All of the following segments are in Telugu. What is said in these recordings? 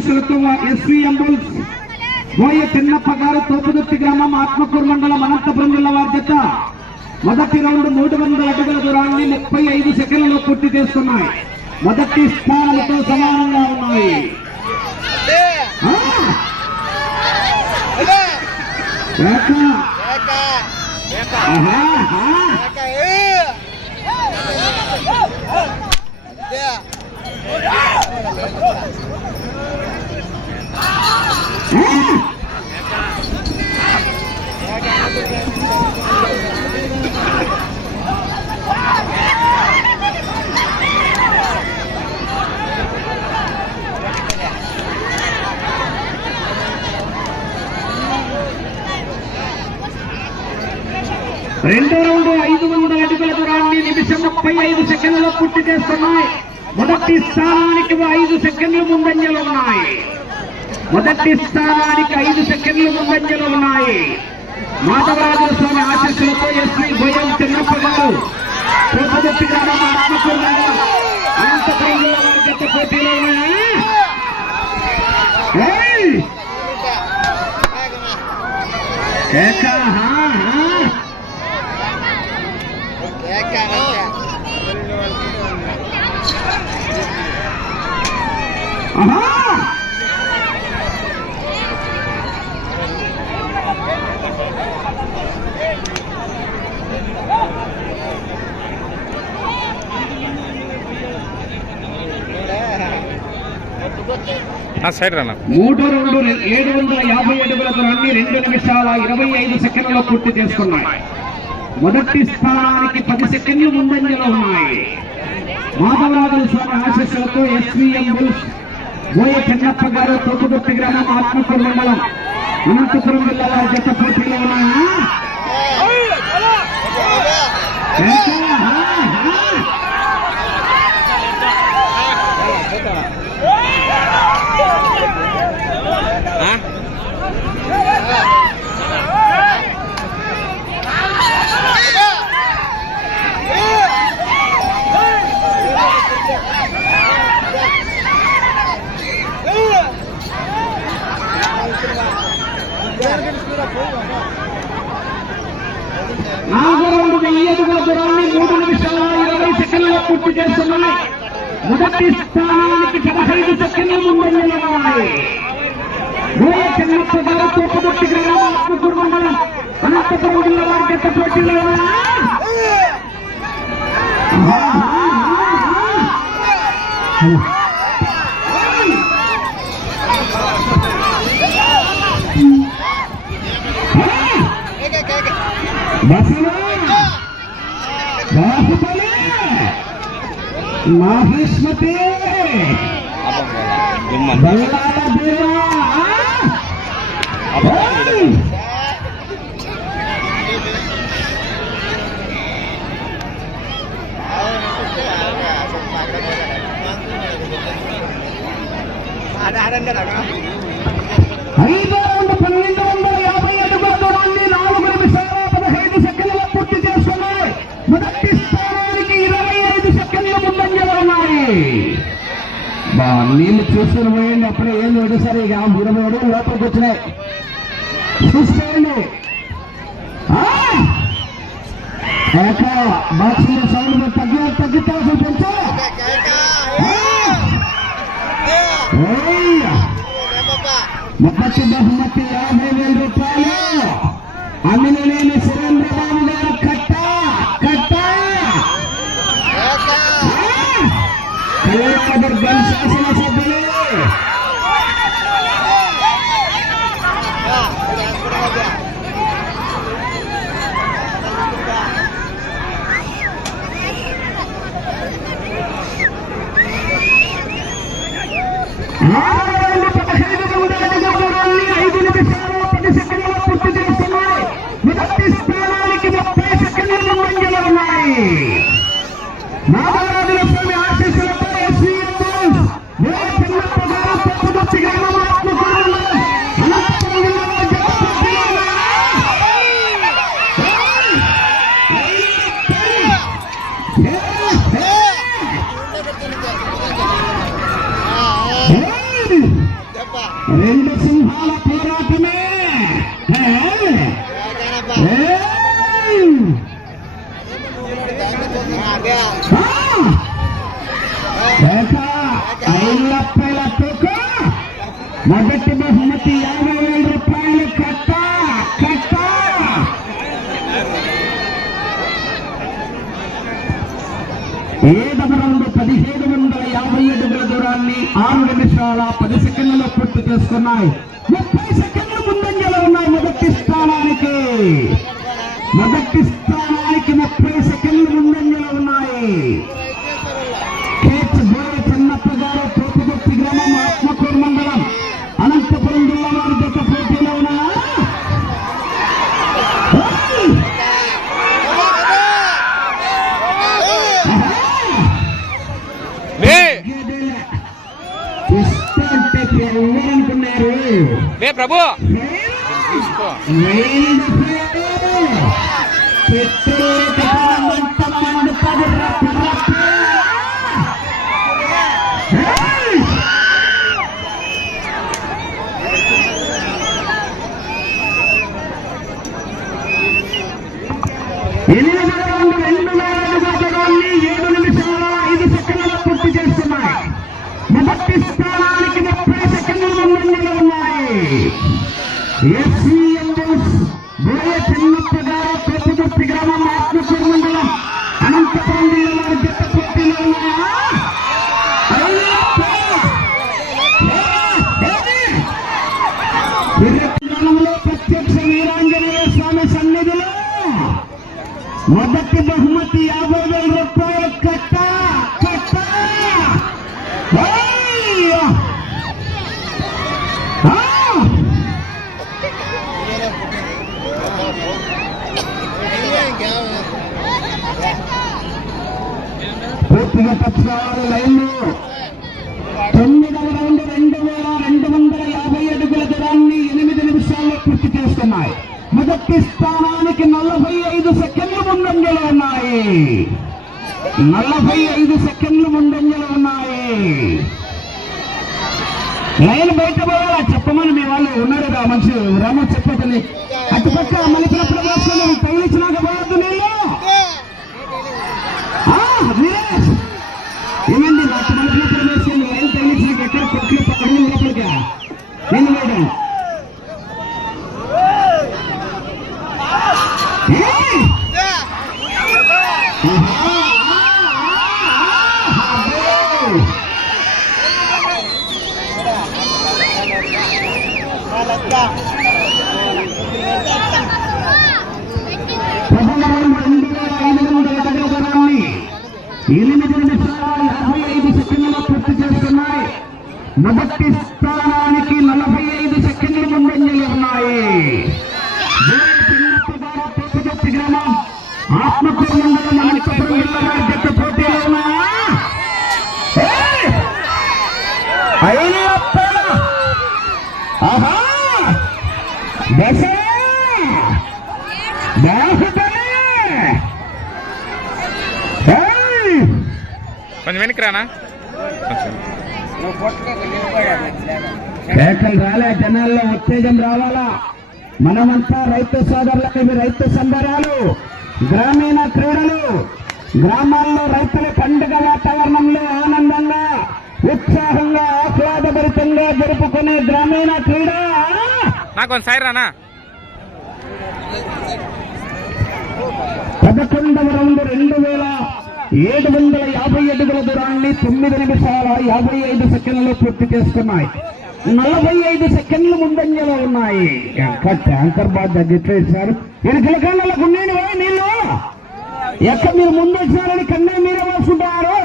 ఆశీస్సులతో ఎస్వీఎం బుల్స్ బోయ చిన్నప్ప గారు తోపుదుర్తి గ్రామం ఆత్మకూరు మండలం అనంతపురం జిల్లా వారి జత మొదటి రౌండ్ 300 అడుగుల దూరాన్ని 35 సెకండ్లలో పూర్తి చేస్తున్నాయి. మొదటి స్థానాలతో సమానంగా ఉన్నాయి. రెండో రౌండ్ 500 అడుగుల దూరాన్ని నిమిషం 35 సెకండ్లలో పూర్తి చేస్తున్నాయి. మొదటి స్థానానికి 5 సెకండ్లు ముందంజలు ఉన్నాయి. మొదటి స్థానానికి 5 సెకండ్లు ముందంజలు ఉన్నాయి. మాధవరాజుల స్వామి ఆశీస్సులతో ఎస్వి భోయం చిన్నప్ప గారు తోపుదుర్తి గ్రామం ఆత్మకూరు మండలం అనంతపురం జిల్లా వారి జత పోటీలో ఉన్నాయి. మూడో రౌండ్ 750 అడుగుల దూరాన్ని 2 నిమిషాల 25 సెకండ్లలో పూర్తి చేస్తున్నాయి. మొదటి స్థానానికి 10 సెకండ్లు ముందంజలో ఉన్నాయి. మాధవరాజుల స్వామి ఆశీస్సులతో ఎస్వీఎం బుల్స్ బోయ చెన్నప్ప గారు తోపుదుర్తి గ్రామం ఆత్మకూరు మండలం అనంతపురం జిల్లా వారి జత పోటీలో ఉన్నాయి. నాలుగో రౌండ్ 1000 అడుగుల దూరాన్ని 3 నిమిషాల 20 సెకండ్లలో పూర్తి చేస్తున్నాయి. మొదటి స్థానానికి 15 సెకండ్లు ముందంజలో ఉన్నాయి. బోయ చెన్నప్ప గారు తోపుదుర్తి గ్రామం ఆత్మకూరు మండలం అనంతపురం జిల్లా వారి జత పోటీలో మహేష్మతి ఐదో రౌండ్ 1250 అడుగుల దూరాన్ని 4 నిమిషాల 15 సెకండ్లలో పూర్తి చేస్తున్నాయి. మొదటి స్థానానికి 25 సెకండ్లు ముందంజలో ఉన్నాయి. నీళ్ళు చూసుకుని పోయండి. అప్పుడే ఏం ఒకసారి 20 అడుగులు లోపలికి వచ్చినాయి. చూసుకోండి. బాక్సింగ్ సౌండ్ తగ్గితే చూపించు. మొదటి బహుమతి 50,000 రూపాయలు. అమ్మినలేని సురేంద్రబాబు గారు కట్ట కళ్యాణదుర్గం శాసనసభ్యులు నాగరాజుల స్వామి ఆశీస్సులతో ఎస్వీఎం బుల్స్ బోయ చిన్నప్ప గారు తోపుదుర్తి గ్రామం ఆత్మకూరు మండలం అనంతపురం జిల్లా వారి జత పోటీలో ఉన్నాయి. రెండు సింహాల పోరాటమే. మొదటి బహుమతి 50,000 రూపాయలు కట్ట. ఏడవ రౌండ్ 1750 అడుగుల దూరాన్ని 6 నిమిషాల 10 సెకండ్లలో పూర్తి చేసుకున్నాయి. 30 సెకండ్ల ముందంజలో ఉన్నాయి మొదటి స్థానానికి. 30 సెకండ్ల ముందంజలో ఉన్నాయి. కేచ్ బోయ చెన్నప్ప గారు, తోపుగొత్తి గ్రామం, ఆత్మకూరు మండలం, అనంతపురం జిల్లా వారి జత పోటీలో ఉన్నా. ఎవరనుకున్నారు ప్రభు మొదటి స్థానానికి 30 సెకండ్ల ముందంజలో ఉన్నాయి. బోయ చెన్నప్ప గారు, తోపుగొత్తి గ్రామం, ఆత్మకూరు మండలం, అనంతపురం జిల్లా వారి జత పోటీలో గ్రామంలో ప్రత్యక్ష వీరాంజనేయ స్వామి సన్నిధిలో మొదటి బహుమతి 50,000 రూపాయలు కట్ట. పూర్తిగా పచ్చుకోవాలి లైన్లు. 9వ రౌండ్ 2250 అడుగుల దూరాన్ని 8 నిమిషాల్లో పూర్తి చేస్తున్నాయి. మొదటి స్థానానికి 45 సెకండ్లు ముందంజలో ఉన్నాయి. 45 సెకండ్లు ముందంజలో ఉన్నాయి. లైన్ బయట పోవాలా చెప్పమని మీ వాళ్ళు ఉన్నారు కదా మనిషి రాము చెప్పదని. అటుపక్క మలిపిన ప్రదేశంలో తగిలించినాక పోవద్దు నీళ్ళు. ఏమండి నాకు మలిపిన ప్రదేశంలో లైన్ తగిలించినాక ఎక్కడ కొట్లు పక్కన లోపలికి నేను వేయడం. ప్రథమ రౌండ్ 2500 అడుగుల దూరాన్ని 8 నిమిషాల 55 సెకండ్లలో పూర్తి చేస్తున్నాయి. మొదటి స్థానానికి 45 సెకండ్ల ముందంజలు ఉన్నాయి. తోపుగొత్తి గ్రామం, ఆత్మకూరు మండలం, అనంతపురం జిల్లా వారి జత పోటీలో ఉన్నా. కొంచెం వెనక్కి రానా. కేకలు రాలే, జనాల్లో ఉత్తేజం రావాలా. మనమంతా రైతు సోదరులకి రైతు సంబరాలు, గ్రామీణ క్రీడలు, గ్రామాల్లో రైతుల పండుగ వాతావరణంలో ఆనందంగా, ఉత్సాహంగా, ఆహ్లాదభరితంగా జరుపుకునే గ్రామీణ క్రీడ. నాకు సాయి రానా. 11వ రౌండ్ 2750 అడుగుల దూరాన్ని 9 నిమిషాల 55 సెకండ్లలో పూర్తి చేసుకున్నాయి. 45 సెకండ్లు ముందంజలో ఉన్నాయి. ట్యాంకర్ బాగా తగ్గిట్లేసారు. వెనకల కళ్ళకు నేను నీళ్ళు ఎక్కడ మీరు ముందు వచ్చినారని కన్నా మీరే వేసుకుంటారు.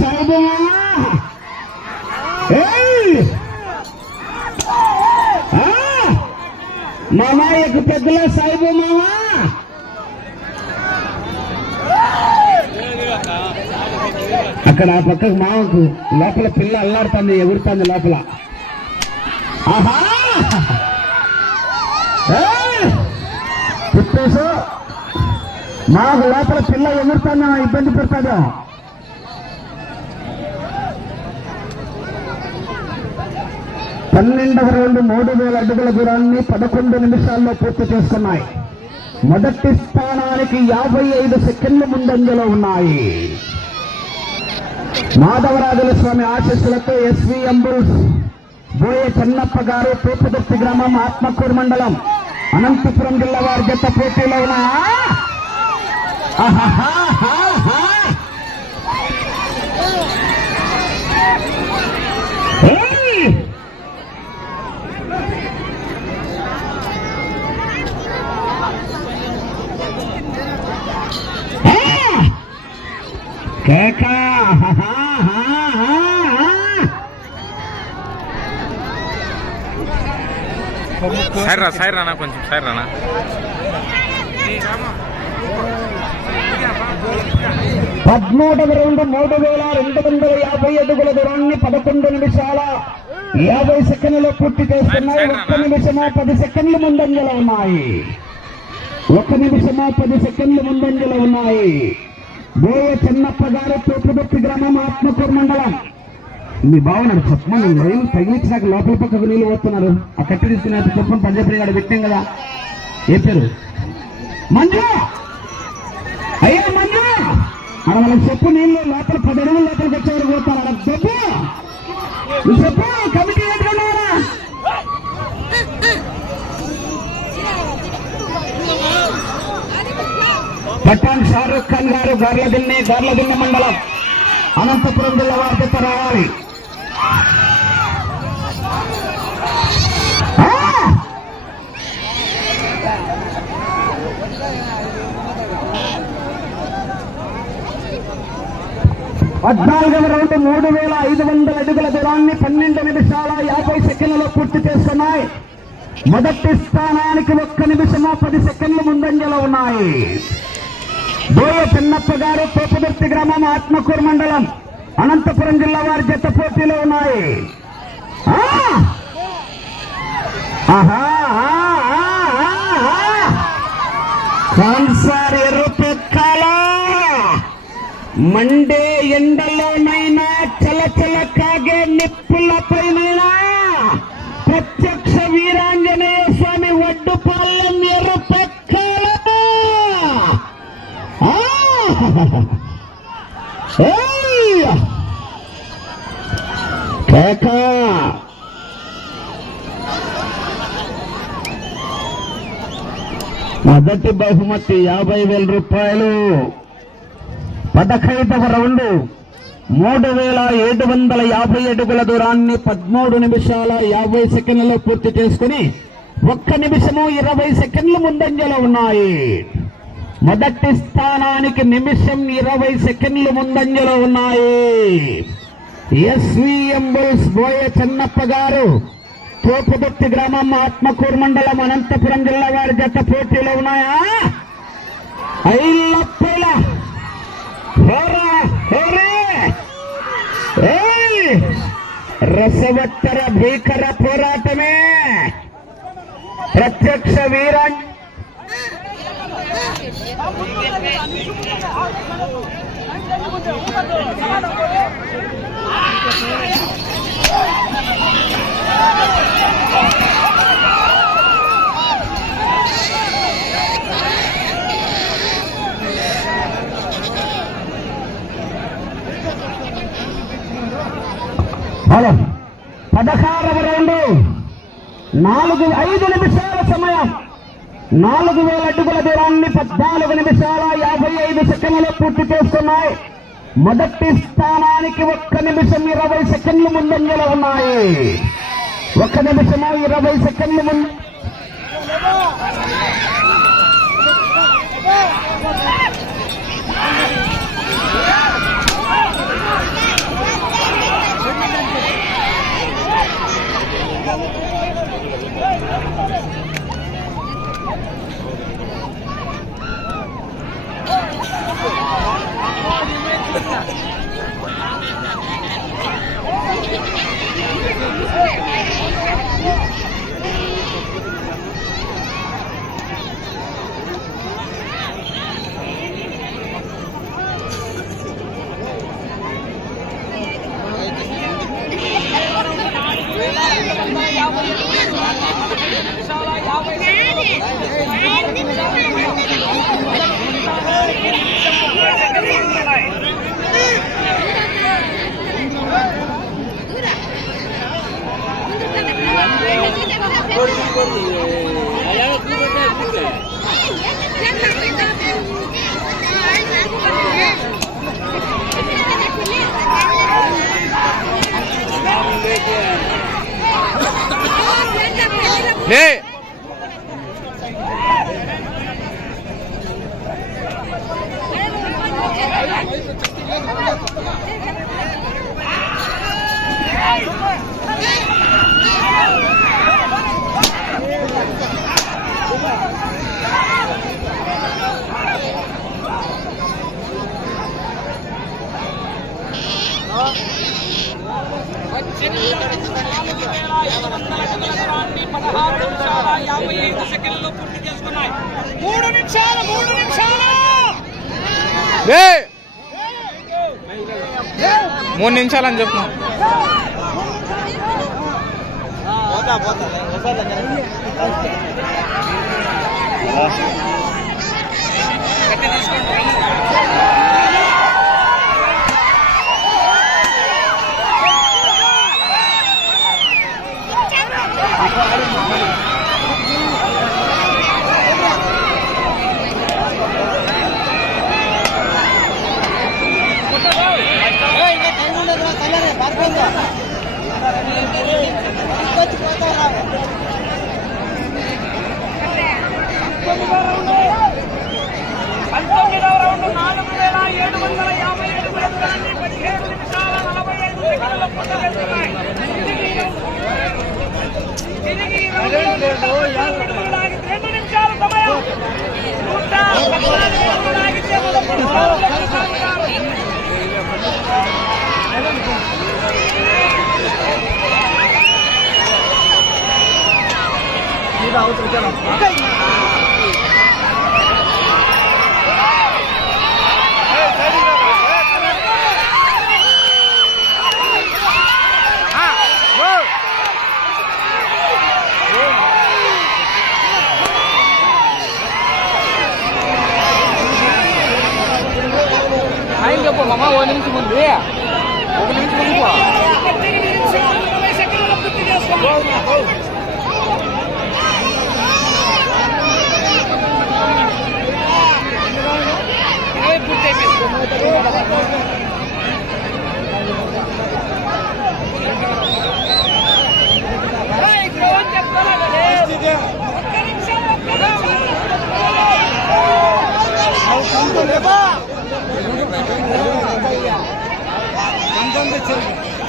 సాయిబు మామా యొక్క పెద్దల సాయిబు మామా అక్కడ ఆ పక్కకు మామకు లోపల పిల్ల అల్లాడుతుంది, ఎగురుతుంది లోపల. ఆహా పుట్టేసు మాకు లోపల పిల్ల ఎగురుతాను ఇబ్బంది పెడతాడు. పన్నెండవ రౌండ్ 3000 అడుగుల దూరాన్ని 11 నిమిషాల్లో పూర్తి చేసుకున్నాయి. మొదటి స్థానానికి 55 సెకండ్లు ముందంజలో ఉన్నాయి. మాధవరాజుల స్వామి ఆశీస్సులతో ఎస్వీఎం బుల్స్ బోయ చెన్నప్ప గారు, తూపుదుర్తి గ్రామం, ఆత్మకూరు మండలం, అనంతపురం జిల్లా వారి జత పోటీలో ఉన్నా. సైడ్ రానా కొంచెం సైడ్ రానా. 13వ రౌండ్ 3250 అడుగుల దూరాన్ని 11 నిమిషాల 50 సెకండ్లలో పూర్తి చేస్తున్నాయి. 1 నిమిషమా 10 సెకండ్లు ముందంజలో ఉన్నాయి. 1 నిమిషమా 10 సెకండ్లు ముందంజలో ఉన్నాయి. బోయ చెన్నప్ప గారు, తూపుదుర్తి గ్రామం, ఆత్మకూరు మండలం. మీ బాగున్నాడు చెప్పమా. నేను రైలు తగిలించినాక లోపల పక్కకు నీళ్ళు పోతున్నారు. ఆ కట్టి తీసుకునే చెప్పని పంజాబీ గారు పెట్టాం కదా. ఏ పేరు? మంజు. అయ్యా మంజు, అక్కడ వాళ్ళకి చెప్పు నీళ్ళు లోపల 10 అడుగులు లోపలికి వచ్చేవారు పోతారు. అక్కడ చెప్పు, నువ్వు చెప్పు. కమిటీ పెట్టుకున్నారా? పట్టాన్ షారూక్ ఖాన్ గారు, గార్లదిన్నె మండలం, అనంతపురం జిల్లా వారి జత రావాలి. పద్నాలుగవ రౌండ్ 3500 అడుగుల దూరాన్ని 12 నిమిషాల 50 సెకండ్లలో పూర్తి చేస్తున్నాయి. మొదటి స్థానానికి 1 నిమిషము 10 సెకండ్లు ముందంజలో ఉన్నాయి. బోయ చెన్నప్ప గారు, తూపుదుర్తి గ్రామం, ఆత్మకూరు మండలం, అనంతపురం జిల్లా వారి జత పోటీలో ఉన్నాయి. కాన్సార్ ఎర్రపెక్కాల మండే ఎండలోనైనా చలచల కాగే నిప్పులపైనైనా ప్రత్యక్ష వీరాంజనేయ స్వామి వడ్డుపాలెం ఎర్రపెక్కాల. మొదటి బహుమతి 50,000 రూపాయలు. 15వ రౌండ్ 3750 అడుగుల దూరాన్ని 13 నిమిషాల 50 సెకండ్లలో పూర్తి చేసుకుని 1 నిమిషము 20 సెకండ్లు ముందంజలో ఉన్నాయి. మొదటి స్థానానికి నిమిషం 20 సెకండ్లు ముందంజలో ఉన్నాయి. ఎస్వీఎం బుల్స్ బోయ చెన్నప్ప గారు, తూపుదుర్తి గ్రామం, ఆత్మకూరు మండలం, అనంతపురం జిల్లా వారి జత పోటీలో ఉన్నాయా? రసవత్తర భీకర పోరాటమే ప్రత్యక్ష వీరాంజ హలో 16వ రౌండ్ 5 నిమిషాల సమయం. 4000 అడుగుల దూరాన్ని 14 నిమిషాల 55 సెకండ్లలో పూర్తి చేస్తున్నాయి. మొదటి స్థానానికి 1 నిమిషం 20 సెకండ్లు ముందంజలో ఉన్నాయి. 1 నిమిషము 20 సెకండ్లు ముందు. లే లే 3 నిమిషాలని చెప్పు. ఆయన చెప్పు మామ 1 నిమిషం ముందు 1 నిమిషం ముందు పో. Andan da